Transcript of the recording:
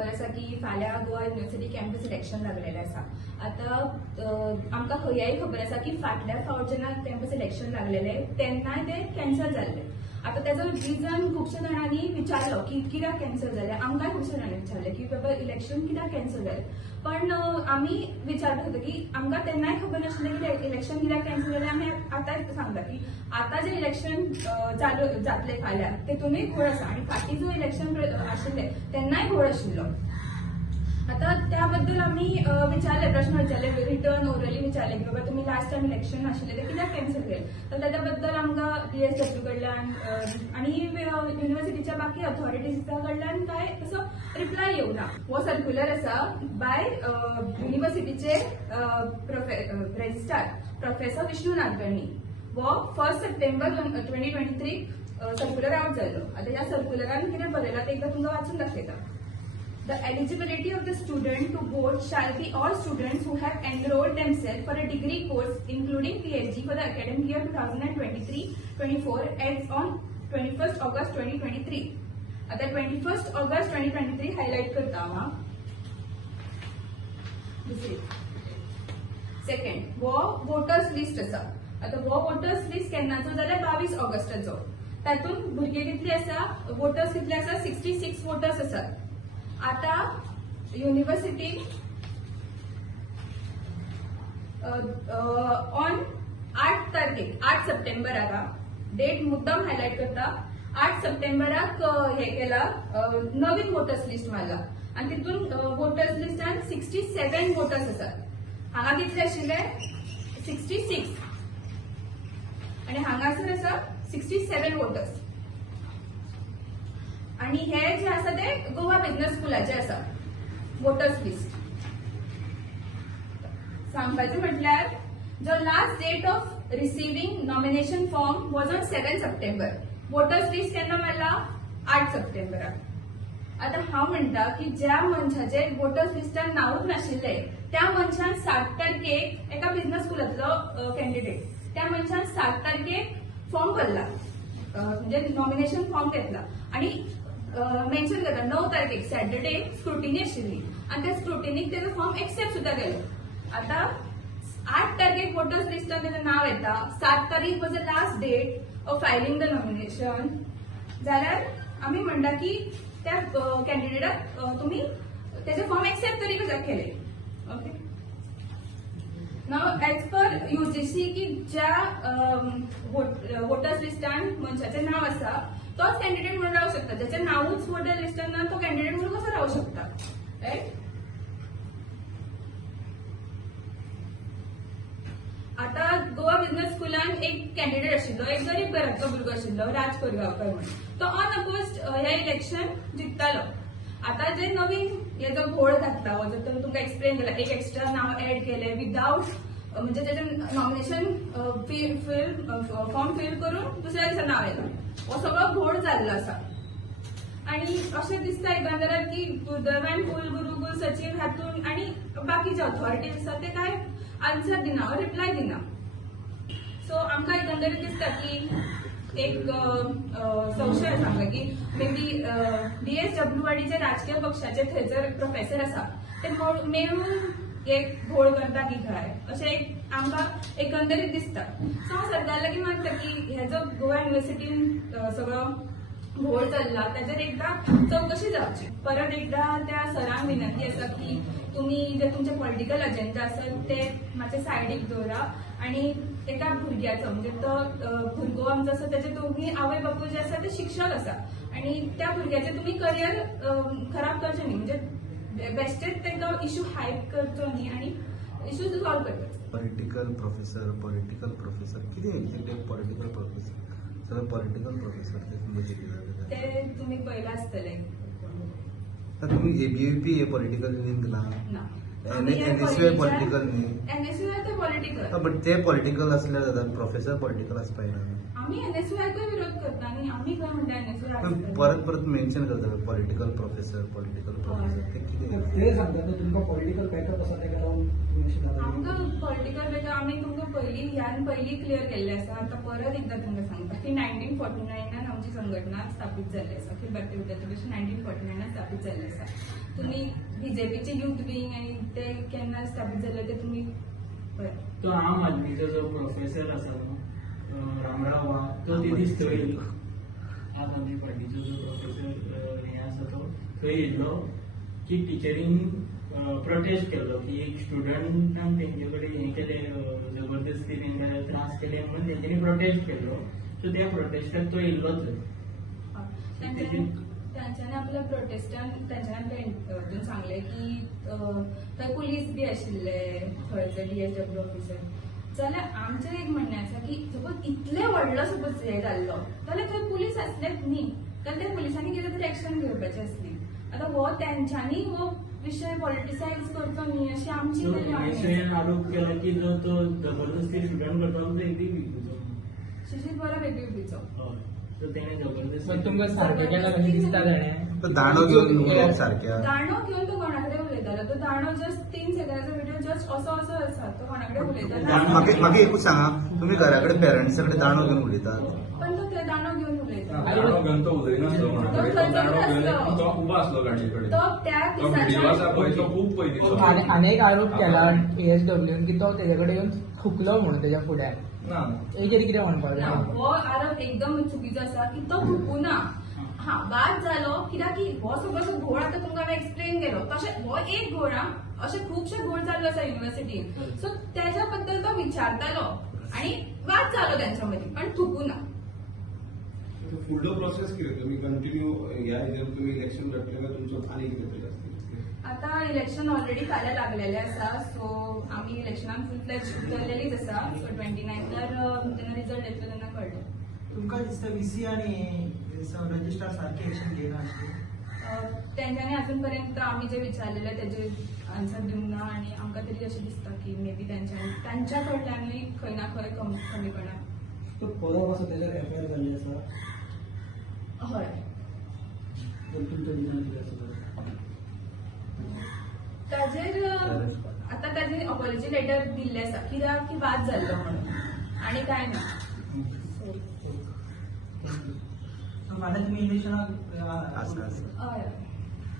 खबर आसा की फाल्यां गोवा युनिव्हर्सिटी कॅम्पस इलेक्शन लागलेलें आसा. आतां आमकां खंयय खबर आसा की फाटल्या फावट जेन्ना कॅम्पस इलेक्शन लागलेलें तेन्नाय तें कॅन्सल जाल्लें. आता त्याचो रिजन खुबशे जाणांनी विचारलो की कित्याक कॅन्सल जालें. आमकांय खुबशे जाणांनी विचारलें की बाबा इलेक्शन कित्याक कॅन्सल जालें. पण आमी विचारत होतो की आमकां तेन्नाय खबर नाशिल्लें की इलेक्शन कित्याक कॅन्सल जालें. आमी आतां सांगता की आतां जें इलेक्शन चालू जातलें फाल्यां तेतूनय घोळ आसा आनी फाटीं जो इलेक्शन आशिल्लें तेन्नाय घोळ आशिल्लो. आता त्याबद्दल आम्ही प्रश्न विचारले रिटर्न ओरली विचारले की बाबा तुम्ही लास्ट टाइम इलेक्शन आशिल्लें ते कित्याक कॅन्सल केलें. तर त्याच्याबद्दल आमकां DSW कडल्यान आणि युनिव्हर्सिटीच्या बाकी अथॉरिटीज कडल्यान काय असो रिप्लाय येवना. हो सर्क्युलर आसा बाय युनिव्हर्सिटीचे रजिस्ट्रार प्रोफेसर विष्णू नागवणी. वो 1 सप्टेंबर 2023 सर्क्युलर आउट जाल्लो. आता ह्या सर्क्युलरान कितें बरयलां ते एकदां तुमकां वाचून दाखयता. The eligibility of the student to vote shall be all students who have enrolled themselves for a degree course including PhD for the academic year 2023-24 ends on 21st August 2023. आता 21st August 2023 हायलाइट करता हांव. दुसरी second वो voters list आसा. आता वो voters list केन्नाचो जाल्यार 22 ऑगस्टाचो. तातूंत भुरगे कितले आसा वोटर्स कितले आसा 66 वोटर्स आसात. आता युनिव्हर्सिटी ऑन 8 तारखेक 8 सप्टेंबराक डेट मुद्दाम हायलाइट करता. 8 सप्टेंबराक हे केला नवीन वोटर्स लिस्ट मारला आणि तितून वोटर्स लिस्टान 67 वोटर्स आसात. हांगा कितले आशिल्ले 66 आणि हांगासर आसा 67 वोटर्स. आणि हे जे आसा ते गोवा बिझनेस स्कूलाचे आसा वोटर्स लिस्ट. सांगपाचें म्हटल्यार जो last date of receiving nomination form was on 7 September. Voters list केन्ना मारला 8 सप्टेंबराक. आता हांव म्हणटा की ज्या मनशाचे वोटर्स लिस्टान नांवच नाशिल्ले त्या मनशान 7 तारखेक एका बिझनेस स्कूलातलो कॅन्डिडेट त्या मनशान 7 तारखेक फॉर्म भरला म्हणजे नॉमिनेशन फॉर्म घेतला आणि मेन्शन करता 9 तारखेक सॅटर्डे स्क्रुटिनी आशिल्ली आणि त्या स्क्रुटिनीक तेजो फॉर्म एक्सेप्ट सुद्धा केलो. आता 8 तारखेक वोटर्स लिस्टान तेजें नाव येता. 7 तारीख was the last date of filing the nomination. जाल्यार आमी म्हणटा की त्या कॅन्डिडेटाक तुम्ही तेजे फॉर्म एक्सेप्ट तरी कशा केले. ओके नाव एज पर UGC की ज्या वोटर्स लिस्टान मनशाचें नाव आसा तोच कॅन्डिडेट म्हणून राहू शकता. ज्याचे नावच वोटर लिस्टान ना तो कॅन्डिडेट म्हणून कसो राहू शकता. राईट. आता गोवा बिझनेस स्कूलान एक कॅन्डिडेट आशिल्लो एक गरीब घरांतलो भुरगो आशिल्लो राज कोरगांवकर म्हणून. तो अनअपोज्ड हे इलेक्शन जिखतालो. आता जे नवीन हेजो घोळ घातला हो जर तुमकां एक्सप्लेन केला एक एक्स्ट्रा नाव ऍड केले विदाउट म्हणजे त्याचे नॉमिनेशन फॉर्म फिल करून दुसऱ्या दिसा नाव येता. हो सगळो घोळ जाल्लो आसा आणि अशें दिसता एकंदरात की दुर्दैवान कुलगुरू कुल सचिव हातून आणि बाकीचे अथॉरिटीज आसा ते काय आन्सर दिना रिप्लाय दिना. सो आमकां एकंदरीत दिसता की एक संशय आसा आमकां की मे बी DSW आनी जे राजकीय पक्षाचे थंयसर प्रोफेसर आसा ते मेळून एक घोळ करता की काय अशें एक आमकां एकंदरीत दिसता. सो हांव सरकार लागीं मागता की हे जो गोवा युनिव्हर्सिटीन सगळो घोळ चल्ला ताचेर एकदां चवकशी जावची. परत एकदा त्या सरांक विनंती आसा की तुम्ही जे तुमचे पॉलिटिकल अजेंडा आसत ते मातशे सायडीक दवरा आणि एका भुरग्याचो म्हणजे तो भुरगो आमचो आसा त्याचे दोन्ही आवय बापूय जे आसा ते शिक्षक आसा आणि त्या भुरग्याचे तुम्ही करियर खराब करचे न्ही. म्हणजे बेस्टेच तांकां इश्यू हायप करचो न्ही आणि इश्यू सॉल्व करचो. पॉलिटिकल प्रोफेसर कितें एक्झॅक्टली पॉलिटिकल प्रोफेसर सगळं पॉलिटिकल प्रोफेसर ते तुम्ही पळयला आसतले. तुम्ही ABVP हे पॉलिटिकल लिंकला ना NSUI पॉलिटिकल न्ही. NSUI ते पॉलिटिकल बट ते पॉलिटिकल असल्यार जाता प्रोफेसर पॉलिटिकल आसपाक ना. आम्ही NSUI विरोध करता आणि आम्ही काय म्हणतो पण NSUI परत परत मेन्शन करतात पॉलिटिकल प्रोफेसर ते किती ते सांगतात तुमका पॉलिटिकल बॅकअप असा तेका लागून तुम्ही अशी दादा आमकां पॉलिटिकल वेगळं आम्ही तुमकां पहिली क्लियर केल्लें आसा आता परत एकदा तुमकां सांगता की 1949 आमची संघटना स्थापीत जाल्ली आसा अखिल भारतीय विद्यार्थी परिषद 1949 स्थापीत जाल्ली आसा तुम्ही बीजेपीचे युथ विंग आणि ते केन्ना स्थापीत जाल्ले ते तुम्ही पळय तो आम आदमीचो जो प्रोफेसर आसा रामराव वा तो ती दिसतोय आम आदमी पार्टीचो जो प्रोफेसर हे आसा तो थंय येयल्लो की टिचरीन प्रोटेस्ट केल्लो की एक स्टुडंटान तेंचे कडेन हे केलें जबरदस्ती तेंकां त्रास केले म्हणून तेंच्यांनी प्रोटेस्ट केल्लो सो त्या प्रोटेस्टाक तो येयल्लो थंय त्यांच्यानी आपल्या प्रोटेस्टान त्यांच्यानी आमकां सांगले की थंय पुलीस बी आशिल्ले थंयचे DSW ऑफिसर जाल्यार आमचें एक म्हणणें आसा की सपोज इतले व्हडलो सपोज हे जाल्लो जाल्यार थंय पुलीस आसलेच न्ही जाल्यार त्या पुलिसांनी कितें तरी एक्शन घेवपाची आसली आतां हो तेंच्यांनी हो विषय पॉलिटिसायज करचो न्ही अशी आमची तरी मागणी विशयान आरोप केला की जो तो जबरदस्ती स्टुडंट करता तो एक विकूचो शिशीर बरो वेगळीचो तो तेणे जबरदस्ती पण तुमकां सारकें केल्यार कशें दिसता जाणें तो दांडो घेऊन उलोवप सारक्या दांडो घेवन तो कोणाकडे उलयतालो तो दांडो जस्ट 3 सेकंदाचो व्हिडिओ जस्ट असो आसा तो कोणाकडे उलयतालो म्हाका एकूच सांगा तुम्ही घराकडे पेरंट्सा कडेन दांडो घेऊन उलयतात पण तो थंय दांडो घेवन उलयता दांडो घेवन तो उलयनासलो म्हणा तो कडेन. तो थंयसर दांडो घेवन नासलो. तो उबो आसलो गाडये कडेन. तो त्या तो व्हिडिओ आसा पळय तो दिसाच्या खूब पयलींचो. आनी एक आरोप केला ASWन की तो तेजे कडेन येवन थुकलो म्हणून तेज्या फुड्यान ना हेजेर कितें म्हणपाक ना, जाय हो आरोप एकदम चुकीचो आसा की तो थुकूना हा वाद जालो कित्याक की हो सगळो घोळ आता तुमकां हांवें एक्सप्लेन केलो तशें हो एक घोळ हा अशे खुबशे घोळ जाल्लो आसा युनिव्हर्सिटीन सो तेज्या बद्दल तो विचारतालो आणि वाद जालो तेंच्या मदीं पण थुकूना फुडलो प्रोसेस कितें तुमी कंटिन्यू ह्या हेजेर तुमी इलेक्शन लढले काय तुमचो आनी कितें तरी आसतलें आता इलेक्शन ऑलरेडी फाल्यां लागलेले आसा सो आमी इलेक्शनाक फुल फ्लेज उतरलेलीच आसा सो 29 जेन्ना रिजल्ट येतलो तेन्ना कळटलें तुमकां दिसता VC आणि रजिस्ट्रार सारखे एक्शन घेयना अशें तेंच्यांनी अजून पर्यंत आमी जे विचारलेले तेजे आन्सर दिवंक ना आणि आमकां तरी अशें दिसता की मे बी त्यांच्या कडल्यानूय खंय ना खंय कमीपणा तो परब आसा तेजेर FIR जाल्ली आसा हय तर तुमच्या विचार कितें आसा ताजेर आता ताजेर अपॉलॉजी लेटर दिल्ले आसा कित्याक की वाद जाल्लो म्हणून आणि काय ना फाल्यां तुमी इलेक्शनाक आसा हय